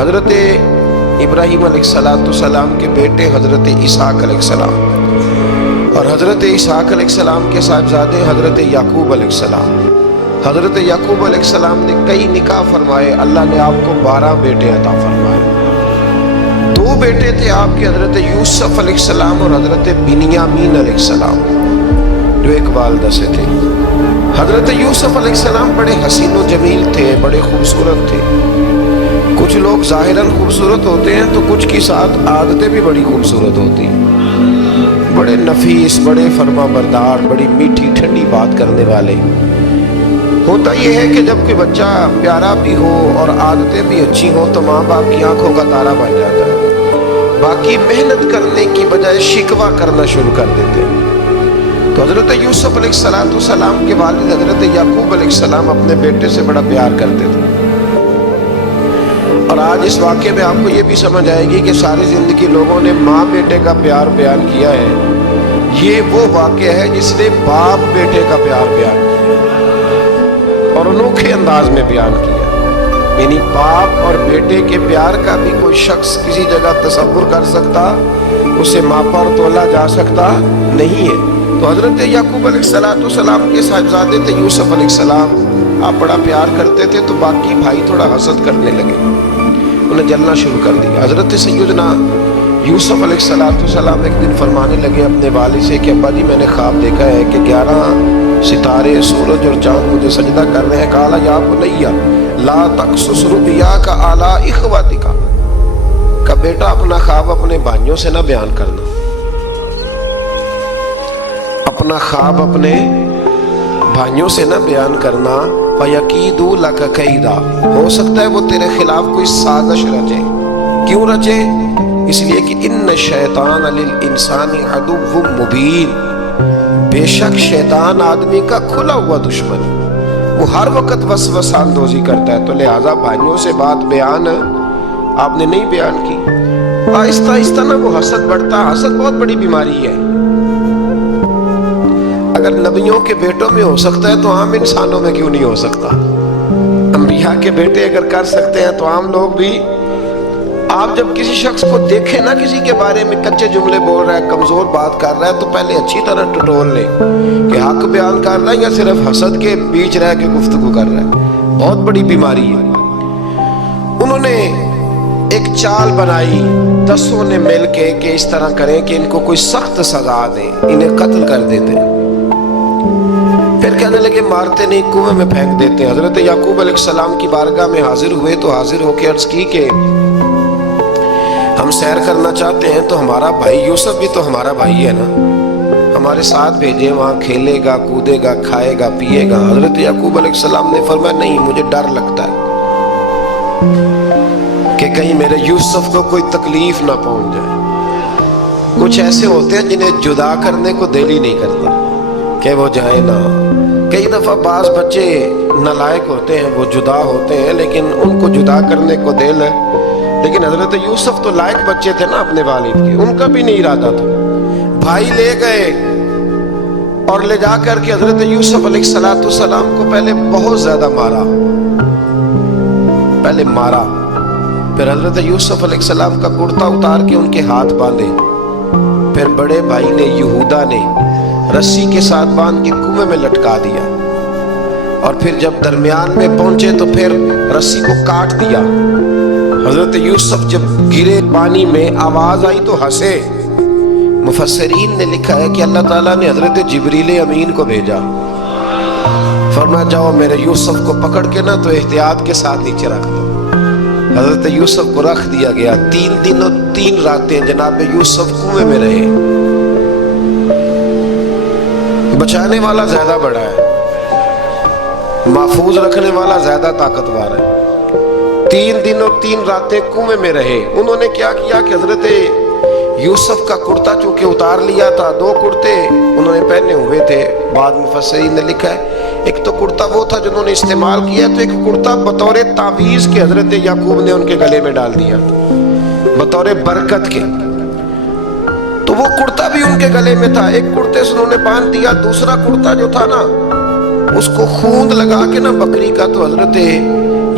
حضرت ابراہیم علیہ السلام کے بیٹے حضرت اسحاق علیہ السلام، اور حضرت اسحاق علیہ السلام کے صاحبزادے حضرت یعقوب علیہ السلام۔ حضرت یعقوب علیہ السلام نے کئی نکاح فرمائے، اللہ نے آپ کو 12 بیٹے عطا فرمائے۔ 2 بیٹے تھے آپ کے، حضرت یوسف علیہ السلام اور حضرت بنیامین علیہ السلام، جو ایک والدہ سے تھے۔ حضرت یوسف علیہ السلام بڑے حسین و جمیل تھے، بڑے خوبصورت تھے۔ کچھ لوگ ظاہراً خوبصورت ہوتے ہیں تو کچھ کی ساتھ عادتیں بھی بڑی خوبصورت ہوتی ہیں، بڑے نفیس، بڑے فرما بردار، بڑی میٹھی ٹھنڈی بات کرنے والے۔ ہوتا یہ ہے کہ جب کوئی بچہ پیارا بھی ہو اور عادتیں بھی اچھی ہوں تو ماں باپ کی آنکھوں کا تارا بن جاتا ہے، باقی محنت کرنے کی بجائے شکوہ کرنا شروع کر دیتے ہیں۔ تو حضرت یوسف علیہ السلام کے والد حضرت یعقوب علیہ السلام اپنے بیٹے سے بڑا پیار کرتے تھے۔ اور آج اس واقعے میں آپ کو یہ بھی سمجھ آئے گی کہ ساری زندگی لوگوں نے ماں بیٹے کا پیار بیان کیا ہے، یہ وہ واقعہ ہے جس نے باپ بیٹے کا پیار بیان کیا اور انوکھے انداز میں بیان کیا۔ یعنی باپ اور بیٹے کے پیار کا بھی کوئی شخص کسی جگہ تصور کر سکتا، اسے ماپا اور تولا جا سکتا نہیں ہے۔ تو حضرت یعقوب علیہ السلام کے صاحبزادے تھے یوسف علیہ السلام، آپ بڑا پیار کرتے تھے تو باقی بھائی تھوڑا حسد کرنے لگے، انہیں جلنا شروع کر دیا۔ حضرت سیدنا یوسف علیہ السلام ایک دن فرمانے لگے اپنے والد سے کہ ابا جی میں نے خواب دیکھا ہے کہ 11 ستارے، سورج اور چاند مجھے سجدہ کر رہے ہیں۔ قال یا بنی لا تقصص رؤیاک علی اخوتک، کہ بیٹا اپنا خواب اپنے بھائیوں سے نہ بیان کرنا، اپنا خواب اپنے بھائیوں سے نہ بیان کرنا۔ فَيَكِيدُوا لَكَ كَيْدًا، ہو سکتا ہے وہ تیرے خلاف کوئی سازش رچے۔ کیوں رچے؟ اس لیے کہ ان الشیطان للانسان عدو مبین، بے شک شیطان آدمی کا کھلا ہوا دشمن، وہ ہر وقت وسوسہ اندوزی کرتا ہے۔ تو لہٰذا بھائیوں سے بات بیان آپ نے نہیں بیان کی۔ آہستہ آہستہ نہ وہ حسد بڑھتا، حسد بہت بڑی بیماری ہے۔ اگر نبیوں کے بیٹوں میں ہو سکتا ہے تو عام انسانوں میں کیوں نہیں ہو سکتا؟ انبیاء کے بیٹے اگر کر سکتے ہیں تو عام لوگ بھی۔ آپ جب کسی شخص کو دیکھیں نا کسی کے بارے میں کچے جملے بول رہا ہے، کمزور بات کر رہا ہے، تو پہلے اچھی طرح ٹٹول لیں کہ حق بیان کر رہا ہے یا صرف حسد کے بیچ رہ کے گفتگو کر رہا ہے۔ بہت بڑی بیماری ہے۔ انہوں نے ایک چال بنائی 10 نے مل کے کہ اس طرح کریں کہ ان کو کوئی سخت سزا دیں، انہیں قتل کر دیتے ہیں۔ پھر کہنے لگے مارتے نہیں، کنویں میں پھینک دیتے ہیں۔ حضرت یعقوب علیہ السلام کی بارگاہ میں حاضر ہوئے تو حاضر ہو کے عرض کی کہ ہم سیر کرنا چاہتے ہیں تو ہمارا بھائی یوسف بھی تو ہمارا بھائی ہے نا، ہمارے ساتھ بھیجیں، وہاں کھیلے گا، کودے گا، کھائے گا، پیے گا۔ حضرت یعقوب علیہ السلام نے فرمایا نہیں، مجھے ڈر لگتا ہے کہ کہیں میرے یوسف کو کوئی تکلیف نہ پہنچ جائے۔ کچھ ایسے ہوتے ہیں جنہیں جدا کرنے کو دل ہی نہیں کرتا کہ وہ جائے نہ۔ کئی دفعہ بعض بچے نالائق ہوتے ہیں، وہ جدا ہوتے ہیں لیکن ان کو جدا کرنے کو دل ہے۔ لیکن حضرت یوسف تو لائق بچے تھے نا اپنے والد کے، ان کا بھی نہیں ارادہ تھا۔ بھائی لے گئے اور لے جا کر کے حضرت یوسف علیہ السلام کو پہلے بہت زیادہ مارا، پھر حضرت یوسف علیہ السلام کا کرتا اتار کے ان کے ہاتھ باندھے، پھر بڑے بھائی نے یہودا نے رسی کے ساتھ باندھ کے کنویں میں لٹکا دیا، اور پھر جب درمیان میں پہنچے تو پھر رسی کو کاٹ دیا۔ حضرت یوسف جب گرے پانی میں آواز آئی تو ہنسے۔ مفسرین نے لکھا ہے کہ اللہ تعالیٰ نے حضرت جبریل امین کو بھیجا، فرمایا جاؤ میرے یوسف کو پکڑ کے نا تو احتیاط کے ساتھ نیچے رکھ دو۔ حضرت یوسف کو رکھ دیا گیا۔ 3 دن اور 3 راتیں جناب یوسف کنویں میں رہے۔ بچانے والا زیادہ بڑا ہے، محفوظ رکھنے والا زیادہ طاقتور ہے۔ 3 دن اور 3 راتیں کنویں میں رہے۔ انہوں نے کیا کیا کہ حضرت یوسف کا کرتا چونکہ اتار لیا تھا، 2 کرتے انہوں نے پہنے ہوئے تھے۔ بعد مفسرین نے لکھا ہے ایک تو کرتا وہ تھا جنہوں نے استعمال کیا، تو ایک کرتا بطور تعویذ کے حضرت یعقوب نے ان کے گلے میں ڈال دیا بطور برکت کے، تو وہ کرتا بھی ان کے گلے میں تھا۔ ایک کرتے سے انہوں نے باندھ دیا، دوسرا کرتا جو تھا نا اس کو خوند لگا کے نا بکری کا، تو حضرت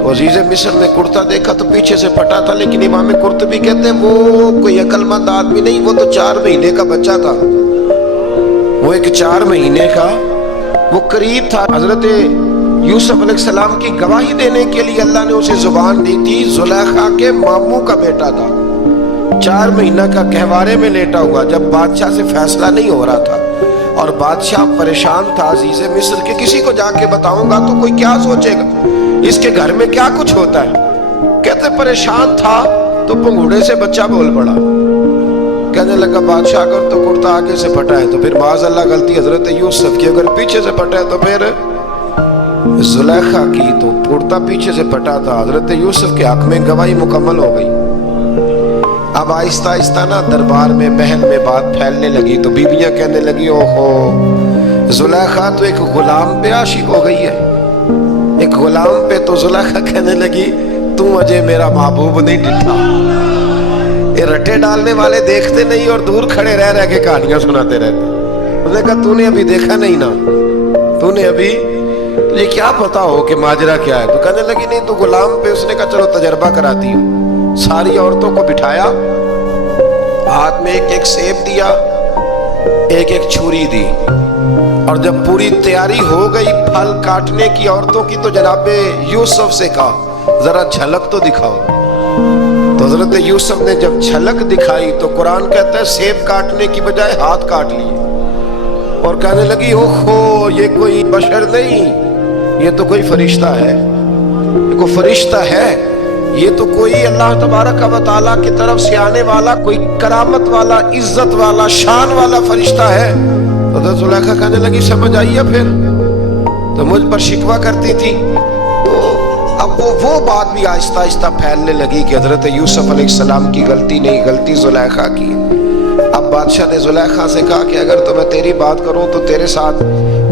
تو عزیز مصر نے کرتا دیکھا تو پیچھے سے پھٹا تھا، لیکن امام قرطبی کہتے ہیں وہ کوئی عقل مند آدمی نہیں، وہ تو 4 مہینے کا بچہ تھا، وہ ایک 4 مہینے کا وہ قریب تھا۔ حضرت یوسف علیہ السلام کی گواہی دینے کے لیے اللہ نے اسے زبان دی تھی، زلیخا کے ماموں کا بیٹا تھا، 4 مہینہ کا گہوارے میں لیٹا ہوا، جب بادشاہ سے فیصلہ نہیں ہو رہا تھا اور بادشاہ پریشان تھا عزیز مصر کہ کسی کو جا کے بتاؤں گا تو کوئی کیا سوچے گا، اس کے گھر میں کیا کچھ ہوتا ہے۔ کہتے پریشان تھا تو پنگوڑے سے بچہ بول پڑا، کہنے لگا بادشاہ اگر تو کرتا آگے سے پھٹا ہے تو پھر معاذ اللہ غلطی حضرت یوسف کی، اگر پیچھے سے پھٹا ہے تو پھر زلیخا کی، تو کرتا پیچھے سے پھٹا تھا۔ حضرت یوسف کے حق میں گواہی مکمل ہو گئی۔ اب آہستہ آہستہ نا دربار میں بہن میں بات پھیلنے لگی، تو بیویاں کہنے لگی اوہو زلیخا تو ایک غلام پہ عاشق ہو گئی ہے، ایک غلام پہ۔ تو زلیخا کہنے لگی تو مجھے میرا محبوب نہیں ڈٹھا۔ یہ رٹے ڈالنے والے دیکھتے نہیں اور دور کھڑے رہ رہ کے کہانیاں سناتے رہتے۔ اس نے کہا تو نے ابھی دیکھا نہیں نا، تو نے ابھی تجھے کیا پتا ہو کہ ماجرا کیا ہے؟ تو کہنے لگی نہیں تو غلام پہ۔ اس نے کہا چلو تجربہ کراتی ہوں۔ ساری عورتوں کو بٹھایا، ہاتھ میں ایک ایک سیب دیا، ایک ایک چھری دی، اور جب پوری تیاری ہو گئی پھل کاٹنے کی عورتوں کی، تو جناب یوسف سے کہا ذرا جھلک تو دکھاؤ۔ تو حضرت یوسف نے جب جھلک دکھائی تو قرآن کہتا ہے سیب کاٹنے کی بجائے ہاتھ کاٹ لیے، اور کہنے لگی اوہو یہ کوئی بشر نہیں، یہ تو کوئی فرشتہ ہے، یہ کوئی فرشتہ ہے، یہ تو کوئی اللہ تبارک و تعالیٰ کی طرف سے آنے والا کوئی کرامت والا، عزت والا، شان والا فرشتہ ہے۔ حضرت زلیخا کہنے لگی سمجھ آئی ہے پھر تو مجھ پر شکوہ کرتی تھی۔ تو اب وہ بات بھی آہستہ آہستہ پھیلنے لگی کہ حضرت یوسف علیہ السلام کی غلطی نہیں، غلطی زلیخا کی۔ اب بادشاہ نے زلیخا سے کہا کہ اگر تو میں تیری بات کروں تو تیرے ساتھ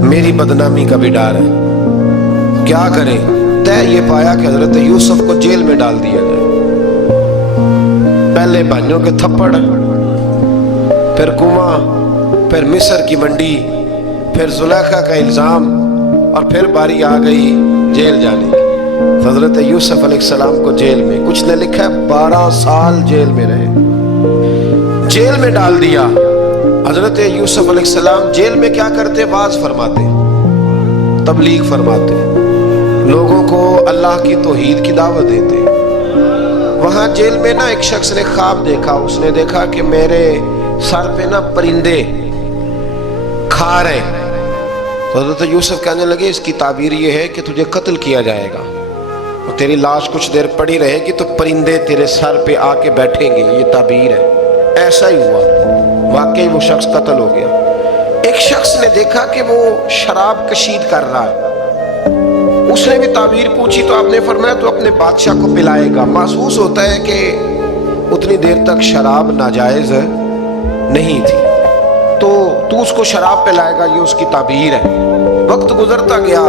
میری بدنامی کا بھی ڈر ہے، کیا کرے؟ طے یہ پایا کہ حضرت یوسف کو جیل میں ڈال دیا جائے۔ پہلے بھائیوں کے تھپڑ، پھر کنواں، پھر مصر کی منڈی، پھر زلیخا کا الزام، اور پھر باری آ گئی جیل جانے کی۔ حضرت یوسف علیہ السلام کو جیل میں، کچھ نے لکھا ہے 12 سال جیل میں رہے، جیل میں ڈال دیا۔ حضرت یوسف علیہ السلام جیل میں کیا کرتے؟ واعظ فرماتے، تبلیغ فرماتے، لوگوں کو اللہ کی توحید کی دعوت دیتے۔ وہاں جیل میں نا ایک شخص نے خواب دیکھا، اس نے دیکھا کہ میرے سر پہ نا پرندے کھا رہے۔ تو حضرت یوسف کہنے لگے اس کی تعبیر یہ ہے کہ تجھے قتل کیا جائے گا اور تیری لاش کچھ دیر پڑی رہے گی تو پرندے تیرے سر پہ آ کے بیٹھیں گے، یہ تعبیر ہے۔ ایسا ہی ہوا، واقعی وہ شخص قتل ہو گیا۔ ایک شخص نے دیکھا کہ وہ شراب کشید کر رہا ہے، اس نے بھی تعبیر پوچھی تو آپ نے فرمایا تو اپنے بادشاہ کو پلائے گا۔ محسوس ہوتا ہے کہ اتنی دیر تک شراب ناجائز نہیں تھی، تو اس کو شراب پلائے گا، یہ اس کی تعبیر ہے۔ وقت گزرتا گیا،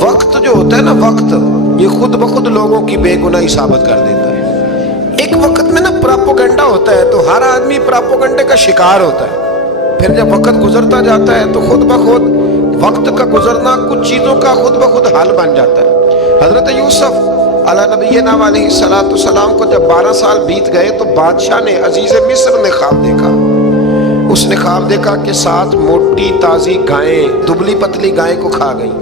وقت جو ہوتا ہے نا، وقت یہ خود بخود لوگوں کی بے گناہی ثابت کر دیتا ہے۔ ایک وقت میں نا پراپوگنڈا ہوتا ہے تو ہر آدمی پراپوگنڈے کا شکار ہوتا ہے، پھر جب وقت گزرتا جاتا ہے تو خود بخود وقت کا گزرنا کچھ چیزوں کا خود بخود حل بن جاتا ہے۔ حضرت یوسف علیہ نبینا علیہ السلام کو جب 12 سال بیت گئے تو بادشاہ نے، عزیز مصر نے خواب دیکھا۔ اس نے خواب دیکھا کہ 7 موٹی تازی گائیں دبلی پتلی گائیں کو کھا گئی،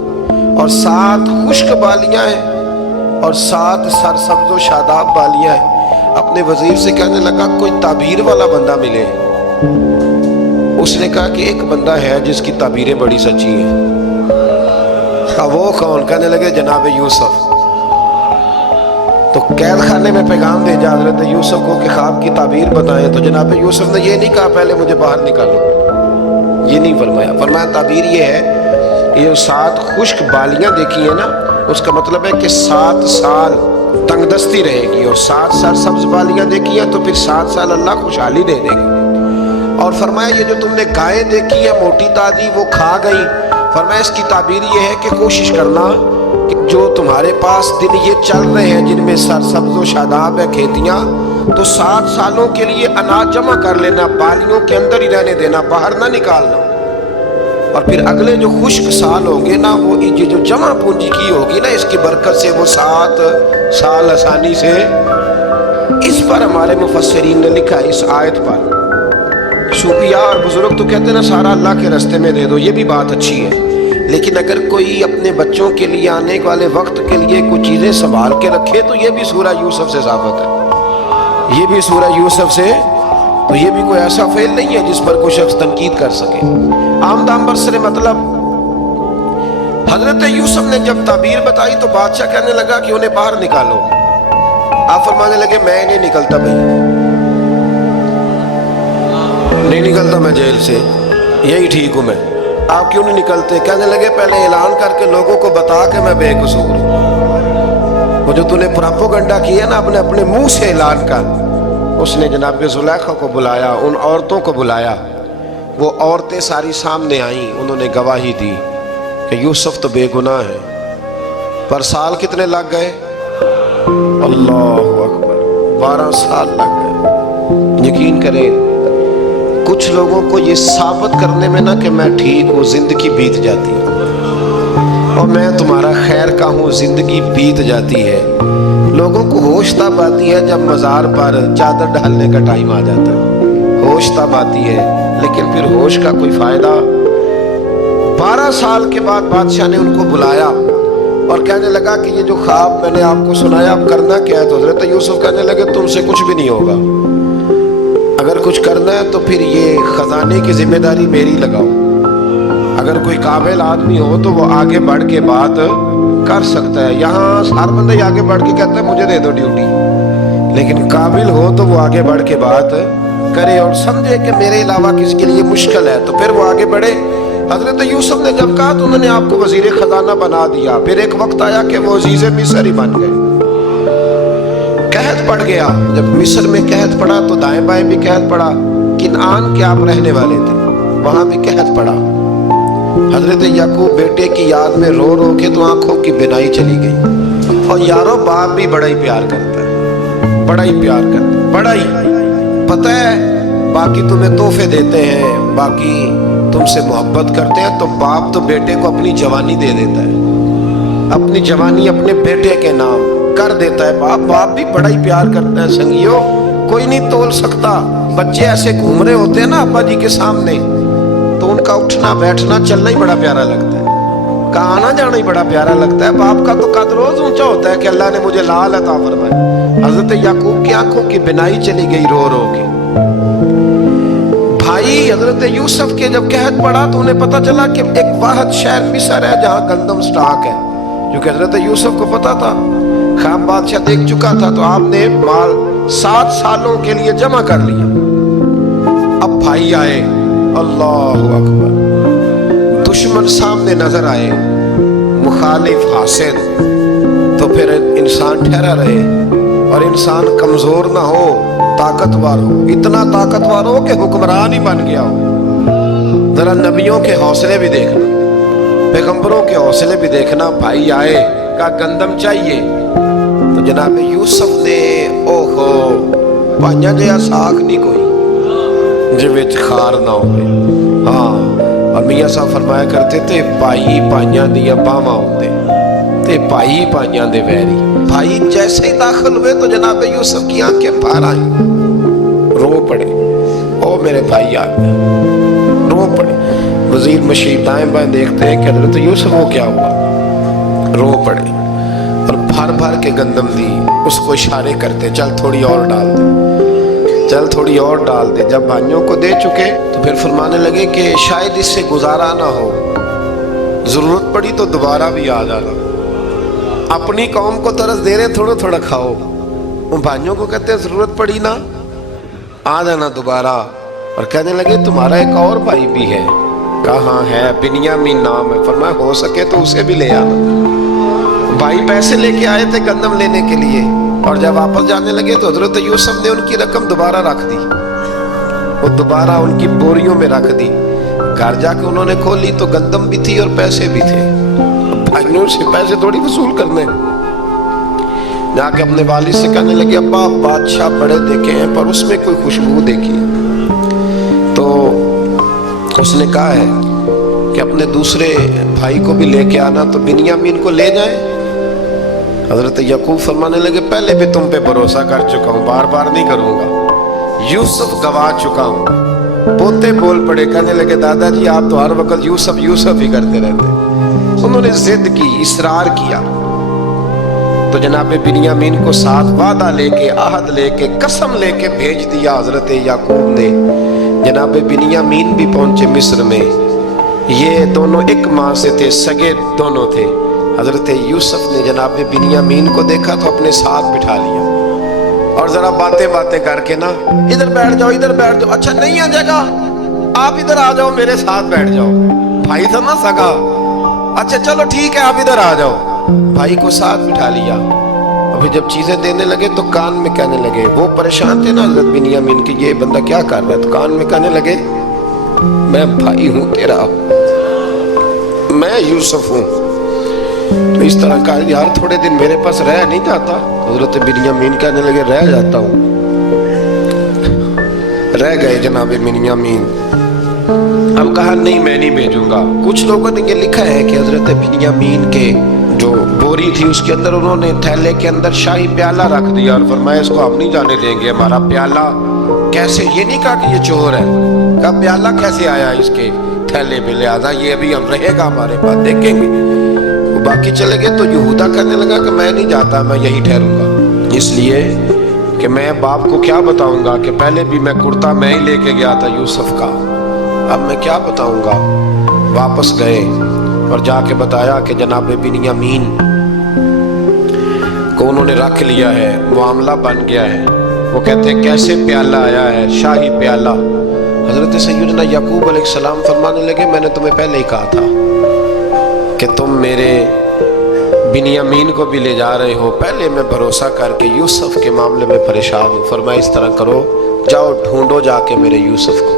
اور 7 خشک بالیاں ہیں اور 7 سرسبز و شاداب بالیاں ہیں۔ اپنے وزیر سے کہنے لگا کوئی تعبیر والا بندہ ملے۔ اس نے کہا کہ ایک بندہ ہے جس کی تعبیریں بڑی سچی ہیں۔ کہا وہ کون؟ کہنے لگے جناب یوسف۔ تو قید خانے میں پیغام بھیجا حضرت یوسف کو کہ خواب کی تعبیر بتائیں، تو جناب یوسف نے یہ نہیں کہا پہلے مجھے باہر نکالو، یہ نہیں فرمایا۔ فرمایا تعبیر یہ ہے، یہ 7 خشک بالیاں دیکھی ہیں نا، اس کا مطلب ہے کہ 7 سال تنگ دستی رہے گی، اور 7 سرسبز بالیاں دیکھی ہیں تو پھر 7 سال اللہ خوشحالی دے دے گی۔ اور فرمایا یہ جو تم نے گائیں دیکھی ہے موٹی تازی وہ کھا گئی، فرمایا اس کی تعبیر یہ ہے کہ کوشش کرنا کہ جو تمہارے پاس دن یہ چل رہے ہیں جن میں سرسبز و شاداب ہے کھیتیاں، تو 7 سالوں کے لیے اناج جمع کر لینا، بالیوں کے اندر ہی رہنے دینا، باہر نہ نکالنا۔ اور پھر اگلے جو خشک سال ہوں گے نا، وہ یہ جو جمع پونجی کی ہوگی نا، اس کی برکت سے وہ 7 سال آسانی سے، اس پر ہمارے مفسرین نے لکھا ہے، اس آیت پر صوفیاء اور بزرگ تو کہتے ہیں نا سارا اللہ کے راستے میں دے دو، یہ بھی بات اچھی ہے، لیکن اگر کوئی اپنے بچوں کے لیے آنے والے وقت کے لیے کچھ چیزیں سنبھال کے رکھے تو یہ بھی سورہ یوسف سے ثابت ہے، یہ بھی سورہ یوسف سے، تو یہ بھی کوئی ایسا فعل نہیں ہے جس پر کوئی شخص تنقید کر سکے۔ آمدام برسر مطلب حضرت یوسف نے جب تعبیر بتائی تو بادشاہ کہنے لگا کہ انہیں باہر نکالو۔ آپ فرمانے لگے میں نہیں نکلتا بھائی، نہیں نکلتا میں جیل سے، یہی ٹھیک ہوں میں۔ آپ کیوں نہیں نکلتے؟ کہنے لگے پہلے اعلان کر کے لوگوں کو بتا کہ میں بے قصور ہوں۔ وہ جو تو نے پراپوگنڈا کیا نا اپنے منہ سے اعلان کر، اس نے جناب زلیخا کو بلایا، ان عورتوں کو بلایا، وہ عورتیں ساری سامنے آئیں، انہوں نے گواہی دی کہ یوسف تو بے گناہ ہے۔ پر سال کتنے لگ گئے؟ اللہ اکبر، 12 سال لگ گئے۔ یقین کریں کچھ لوگوں کو یہ ثابت کرنے میں نا کہ میں ٹھیک ہوں، زندگی بیت جاتی ہے، اور میں تمہارا خیر کا ہوں، زندگی بیت جاتی ہے۔ لوگوں کو ہوش تب آتی ہے جب مزار پر چادر ڈالنے کا ٹائم آ جاتا ہے، ہوش تب آتی ہے، لیکن پھر ہوش کا کوئی فائدہ۔ 12 سال کے بعد بادشاہ نے ان کو بلایا اور کہنے لگا کہ یہ جو خواب میں نے آپ کو سنایا اب کرنا کیا ہے؟ تو حضرت یوسف کہنے لگے تم سے کچھ بھی نہیں ہوگا، اگر کچھ کرنا ہے تو پھر یہ خزانے کی ذمہ داری میری لگاؤ، اگر کوئی قابل آدمی ہو تو وہ آگے بڑھ کے بات کر سکتا ہے۔ یہاں ہر بندہ ہی آگے بڑھ کے کہتا ہے مجھے دے دو ڈیوٹی، لیکن قابل ہو تو وہ آگے بڑھ کے بات کرے اور سمجھے کہ میرے علاوہ کس کے لیے مشکل ہے، تو پھر وہ آگے بڑھے۔ حضرت یوسف نے جب کہا تو انہوں نے آپ کو وزیر خزانہ بنا دیا، پھر ایک وقت آیا کہ وہ عزیز مصر ہی بن گئے، قحط پڑ گیا۔ جب مصر میں قحط پڑا تو دائیں بائیں بھی قحط پڑا، کنعان کے آپ رہنے والے تھے، وہاں بھی قحط پڑا۔ حضرت یعقوب بیٹے کی یاد میں رو رو کے تو آنکھوں کی بینائی چلی گئی۔ اور یارو باپ بھی بڑا ہی پیار کرتا ہے، بڑا ہی پیار کرتا ہے، بڑا ہی، پتہ ہے باقی تمہیں تحفے دیتے ہیں، باقی تم سے محبت کرتے ہیں، تو باپ تو بیٹے کو اپنی جوانی دے دیتا ہے، اپنی جوانی اپنے بیٹے کے نام کر دیتا ہے۔ باپ بھی بڑا ہی پیار کرتا ہے۔ سنگیو کوئی نہیں تول سکتا، بچے ایسے گھوم رہے ہوتے ہیں نا ابا جی کے سامنے، تو ان کا اٹھنا بیٹھنا چلنا ہی بڑا پیارا لگتا ہے، کا آنا جانا ہی بڑا پیارا لگتا ہے۔ باپ کا تو قد روز اونچا ہوتا ہے کہ اللہ نے مجھے لال عطا فرمایا۔ حضرت یعقوب کی آنکھوں کی بینائی چلی گئی رو رو کے۔ بھائی حضرت یوسف کے جب قحط پڑا تو انہیں پتا چلا کہ ایک واحد شہر مصر ہے جہاں گندم سٹاک ہے، کیونکہ حضرت یوسف کو پتا تھا، خواب بادشاہ دیکھ چکا تھا، تو آپ نے مال 7 سالوں کے لیے جمع کر لیا۔ اب بھائی آئے، اللہ اکبر، دشمن سامنے نظر آئے، مخالف حاسد، تو پھر انسان ٹھہرا رہے اور انسان کمزور نہ ہو، طاقتور ہو، اتنا طاقتور ہو کہ حکمران ہی بن گیا ہو۔ ذرا نبیوں کے حوصلے بھی دیکھنا، پیغمبروں کے حوصلے بھی دیکھنا۔ بھائی آئے کا گندم چاہیے، تو جناب یوسف نے اوہو پانیا جیا ساکھ نہیں کوئی جو وچ خار نہ ہوئے۔ ہاں، اور میاں صاحب فرمایا کرتے تھے بھائی پائیاں دیا باواں ہوندے تے بھائی پائیاں دے ویری۔ بھائی جیسے ہی داخل ہوئے تو جناب یوسف کی آنکھیں بھر آئیں، رو پڑے، او میرے بھائی آ گئے، رو پڑے۔ وزیر مشیر دائیں بائیں دیکھتے ہیں کہ حضرت یوسف کو کیا ہوا، رو پڑے اور بھر بھر کے گندم دی، اس کو اشارے کرتے چل تھوڑی اور ڈال دے، چل تھوڑی اور ڈال دے۔ جب بھائیوں کو دے چکے تو پھر فرمانے لگے کہ شاید اس سے گزارا نہ ہو، ضرورت پڑی تو دوبارہ بھی آ جانا۔ اپنی قوم کو طرز دے رہے تھوڑا تھوڑا کھاؤ، ان بھائیوں کو کہتے ہیں ضرورت پڑی نا آ جانا دوبارہ۔ اور کہنے لگے تمہارا ایک اور بھائی بھی ہے، کہاں ہے؟ بنیامین نام ہے۔ فرمایا ہو سکے تو اسے بھی لے آنا۔ بھائی پیسے لے کے آئے تھے گندم لینے کے لیے، اور جب واپس جانے لگے تو حضرت یوسف نے ان کی رقم دوبارہ رکھ دی، وہ دوبارہ ان کی بوریوں میں رکھ دی۔ گھر جا کے انہوں نے کھولی تو گندم بھی تھی اور پیسے بھی تھے۔ بھائیوں سے پیسے تھوڑی وصول کرنے، جا کے اپنے والد سے کہنے لگے ابا بادشاہ بڑے دیکھے ہیں پر اس میں کوئی خوشبو دیکھی، تو اس نے کہا ہے کہ اپنے دوسرے بھائی کو بھی لے کے آنا تو بنیامین کو لے جائیں. حضرت یعقوب فرمانے لگے پہلے بھی تم پہ بھروسہ کر چکا ہوں، بار بار نہیں کروں گا. یوسف گوا چکا ہوں. پوتے بول پڑے، کہنے لگے دادا جی آپ تو ہر وقت یوسف یوسف ہی کرتے رہتے. انہوں نے ضد کی، اصرار کیا، تو جناب بنیامین کو ساتھ وعدہ لے کے، عہد لے کے، قسم لے کے بھیج دیا حضرت یعقوب نے. جناب بنیامین بھی پہنچے مصر میں. یہ دونوں ایک ماں سے تھے، سگے دونوں تھے. حضرت یوسف نے جناب بنیامین کو دیکھا تو اپنے ساتھ بٹھا لیا اور ذرا باتیں کر کے نا، ادھر بیٹھ جاؤ، ادھر بیٹھ جاؤ. اچھا نہیں آ جائے گا، آپ ادھر آ جاؤ، میرے ساتھ بیٹھ جاؤ. بھائی تھا نا سگا. اچھا چلو ٹھیک ہے، آپ ادھر آ جاؤ. بھائی کو ساتھ بٹھا لیا. ابھی جب چیزیں دینے لگے تو کان میں کہنے لگے، وہ پریشان تھے نا حضرت بنیامین کہ یہ بندہ کیا کر رہا ہے، تو کان میں کہنے لگے میں بھائی ہوں تیرا، میں یوسف ہوں. تو اس طرح کہا یار تھوڑے دن میرے پاس رہ نہیں جاتا. حضرت بنیامین کہنے لگے رہ جاتا ہوں. رہ گئے جناب بنیامین. اب کہا نہیں میں نہیں بھیجوں گا. کچھ لوگوں نے یہ لکھا ہے کہ حضرت بنیامین کے جو بوری تھی اس کے اندر انہوں نے تھیلے کے اندر شاہی پیالہ رکھ دیا اور فرمایا اس کو ہم نہیں جانے دیں گے. ہمارا پیالہ کیسے، یہ نہیں کہا کہ یہ چور ہے، کہا پیالہ کیسے آیا اس کے تھیلے پہ، لہٰذا یہ ابھی ہم رہے گا ہمارے پاس، دیکھیں گے. وہ باقی چلے گئے تو یہودا کہنے لگا کہ میں نہیں جاتا، میں یہی ٹھہروں گا، اس لیے کہ میں باپ کو کیا بتاؤں گا کہ پہلے بھی میں کرتا میں ہی لے کے گیا تھا یوسف کا، اب میں کیا بتاؤں گا. واپس گئے اور جا کے بتایا کہ جناب بنیامین کو انہوں نے رکھ لیا ہے، معاملہ بن گیا ہے. وہ کہتے ہیں کیسے پیالہ آیا ہے، شاہی پیالہ. حضرت سیدنا یعقوب علیہ السلام فرمانے لگے میں نے تمہیں پہلے ہی کہا تھا کہ تم میرے بنیامین کو بھی لے جا رہے ہو. پہلے میں بھروسہ کر کے یوسف کے معاملے میں پریشان ہوں. فرمایا اس طرح کرو، جاؤ ڈھونڈو جا کے میرے یوسف کو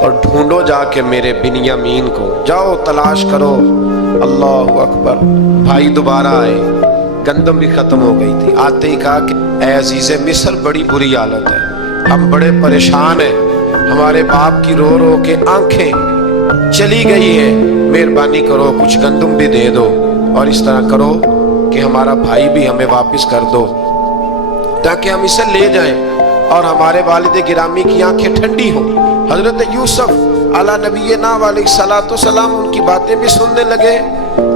اور ڈھونڈو جا کے میرے بنیامین کو، جاؤ تلاش کرو. اللہ اکبر. بھائی دوبارہ آئے، گندم بھی ختم ہو گئی تھی. آتے ہی کہا کہ اے عزیز مصر بڑی بری حالت ہے، ہم بڑے پریشان ہیں، ہمارے باپ کی رو رو کے آنکھیں چلی گئی ہیں، مہربانی کرو کچھ گندم بھی دے دو اور اس طرح کرو کہ ہمارا بھائی بھی ہمیں واپس کر دو تاکہ ہم اسے لے جائیں اور ہمارے والد گرامی کی آنکھیں ٹھنڈی ہوں. حضرت یوسف علی نبینا علیہ الصلوۃ والسلام ان کی باتیں بھی سننے لگے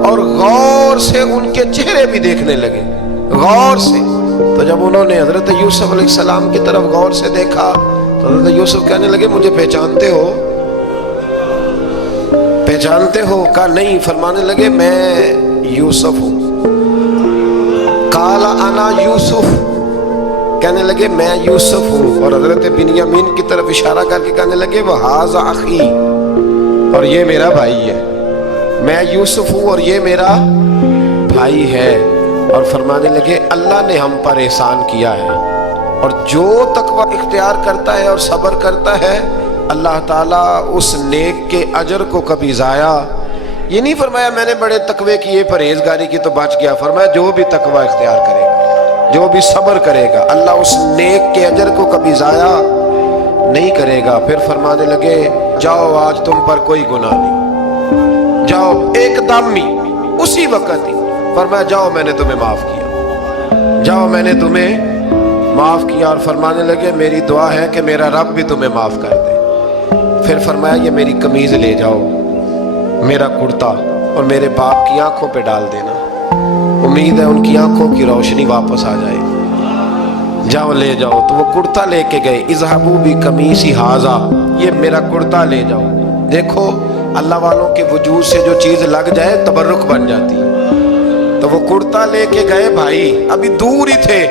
اور غور سے ان کے چہرے بھی دیکھنے لگے، غور سے. تو جب انہوں نے حضرت یوسف علیہ السلام کی طرف غور سے دیکھا تو حضرت یوسف کہنے لگے مجھے پہچانتے ہو، پہچانتے ہو؟ کہا نہیں. فرمانے لگے میں یوسف ہوں. قال انا یوسف، کہنے لگے میں یوسف ہوں. اور حضرت بنیامین کی طرف اشارہ کر کے کہنے لگے وہذا اخی، اور یہ میرا بھائی ہے. میں یوسف ہوں اور یہ میرا بھائی ہے. اور فرمانے لگے اللہ نے ہم پر احسان کیا ہے اور جو تقوی اختیار کرتا ہے اور صبر کرتا ہے اللہ تعالیٰ اس نیک کے اجر کو کبھی ضائع یہ نہیں فرمایا میں نے بڑے تقوی کیے پرہیزگاری کی تو بچ گیا. فرمایا جو بھی تقوی اختیار کرے گا، جو بھی صبر کرے گا، اللہ اس نیک کے اجر کو کبھی ضائع نہیں کرے گا. پھر فرمانے لگے جاؤ آج تم پر کوئی گناہ نہیں، جاؤ ایک دم ہی اسی وقت ہی. فرمایا جاؤ میں نے تمہیں معاف کیا، جاؤ میں نے تمہیں معاف کیا. اور فرمانے لگے میری دعا ہے کہ میرا رب بھی تمہیں معاف کر دے. پھر فرمایا یہ میری قمیض لے جاؤ، میرا کرتا، اور میرے باپ کی آنکھوں پہ ڈال دینا، امید ہے ان کی آنکھوں کی روشنی واپس آ جائے. جاؤ لے جاؤ. تو وہ کرتا لے کے گئے. اذهبوا بقمیصی ھذا، یہ میرا کرتا لے جاؤ. دیکھو اللہ والوں کے وجود سے جو چیز لگ جائے تبرک بن جاتی. تو وہ کرتا لے کے گئے. بھائی ابھی دور ہی تھے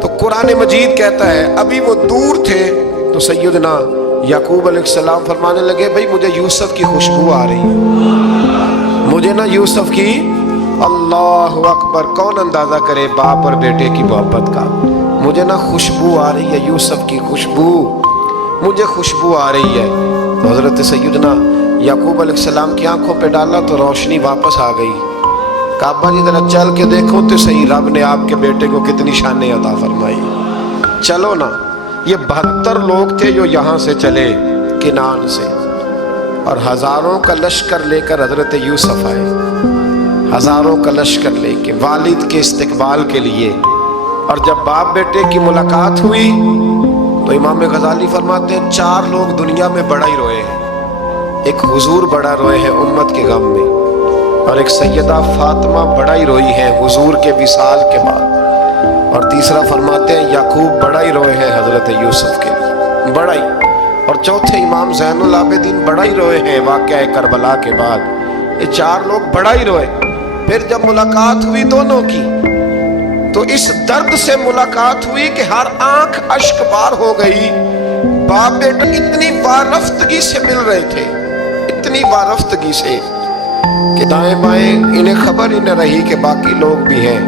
تو قرآن مجید کہتا ہے ابھی وہ دور تھے تو سیدنا یعقوب علیہ السلام فرمانے لگے بھائی مجھے یوسف کی خوشبو آ رہی ہے، مجھے نا یوسف کی. اللہ اکبر. کون اندازہ کرے باپ اور بیٹے کی محبت کا. مجھے نا خوشبو آ رہی ہے، یوسف کی خوشبو، مجھے خوشبو آ رہی ہے. تو حضرت سیدنا یعقوب علیہ السلام کی آنکھوں پہ ڈالا تو روشنی واپس آ گئی. کعبہ جی ذرا چل کے دیکھو تو صحیح رب نے آپ کے بیٹے کو کتنی شانیں عطا فرمائی. چلو نا. یہ 72 لوگ تھے جو یہاں سے چلے کنان سے، اور ہزاروں کا لشکر لے کر حضرت یوسف آئے، ہزاروں کا لشکر لے کے والد کے استقبال کے لیے۔ اور جب باپ بیٹے کی ملاقات ہوئی تو امام غزالی فرماتے ہیں 4 لوگ دنیا میں بڑا ہی روئے ہیں۔ ایک حضور بڑا روئے ہیں امت کے غم میں، اور ایک سیدہ فاطمہ بڑا ہی روئی ہے حضور کے وصال کے بعد، اور تیسرا فرماتے ہیں یعقوب بڑا ہی روئے ہیں حضرت یوسف کے لیے، بڑا ہی، اور چوتھے امام زین العابدین بڑا ہی روئے ہیں واقعہ کربلا کے بعد۔ یہ 4 لوگ بڑا ہی روئے۔ پھر جب ملاقات ہوئی دونوں کی تو اس درد سے ملاقات ہوئی کہ ہر آنکھ اشک بار ہو گئی۔ باپ بیٹا اتنی وارفتگی سے مل رہے تھے، اتنی وارفتگی سے کہ دائیں بائیں انہیں خبر ہی نہ رہی کہ باقی لوگ بھی ہیں۔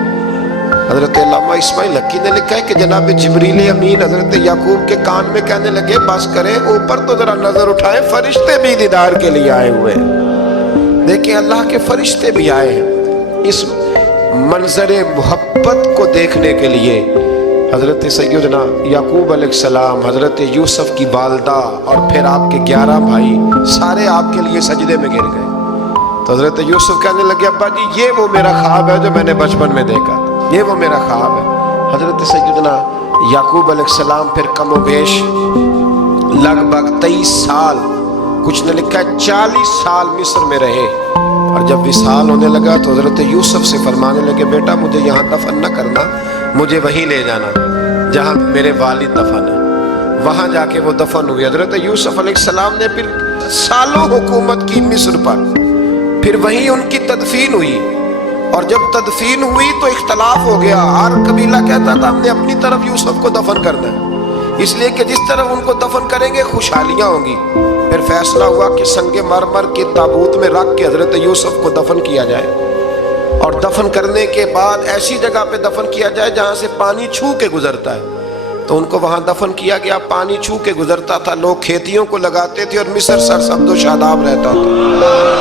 حضرت علامہ اسماعیل حقی نے لکھا ہے کہ جناب جبریل امین حضرت یعقوب کے کان میں کہنے لگے بس کریں، اوپر تو ذرا نظر اٹھائیں، فرشتے بھی دیدار کے لیے آئے ہوئے ہیں۔ دیکھیں اللہ کے فرشتے بھی آئے ہیں اس منظر محبت کو دیکھنے کے لیے۔ حضرت سیدنا یعقوب علیہ السلام، حضرت یوسف کی والدہ اور پھر آپ کے 11 بھائی سارے آپ کے لیے سجدے میں گر گئے۔ تو حضرت یوسف کہنے لگے ابا جی یہ وہ میرا خواب ہے جو میں نے بچپن میں دیکھا، یہ وہ میرا خواب ہے۔ حضرت سیدنا یعقوب علیہ السلام پھر کم و بیش لگ بھگ 23 سال، کچھ نے لکھا ہے 40 سال مصر میں رہے، اور جب وصال ہونے لگا تو حضرت یوسف سے فرمانے لگے بیٹا مجھے یہاں دفن نہ کرنا، مجھے وہیں لے جانا جہاں میرے والد دفن ہیں۔ وہاں جا کے وہ دفن ہوئے۔ حضرت یوسف علیہ السلام نے پھر سالوں حکومت کی مصر پر، پھر وہیں ان کی تدفین ہوئی، اور جب تدفین ہوئی تو اختلاف ہو گیا۔ ہر قبیلہ کہتا تھا ہم نے اپنی طرف یوسف کو دفن کرنا ہے، اس لیے کہ جس طرف ان کو دفن کریں گے خوشحالیاں ہوں گی۔ پھر فیصلہ ہوا کہ سنگ مرمر کے تابوت میں رکھ کے حضرت یوسف کو دفن کیا جائے، اور دفن کرنے کے بعد ایسی جگہ پہ دفن کیا جائے جہاں سے پانی چھو کے گزرتا ہے۔ تو ان کو وہاں دفن کیا گیا، پانی چھو کے گزرتا تھا، لوگ کھیتیوں کو لگاتے تھے اور مصر سرسبز و شاداب رہتا تھا۔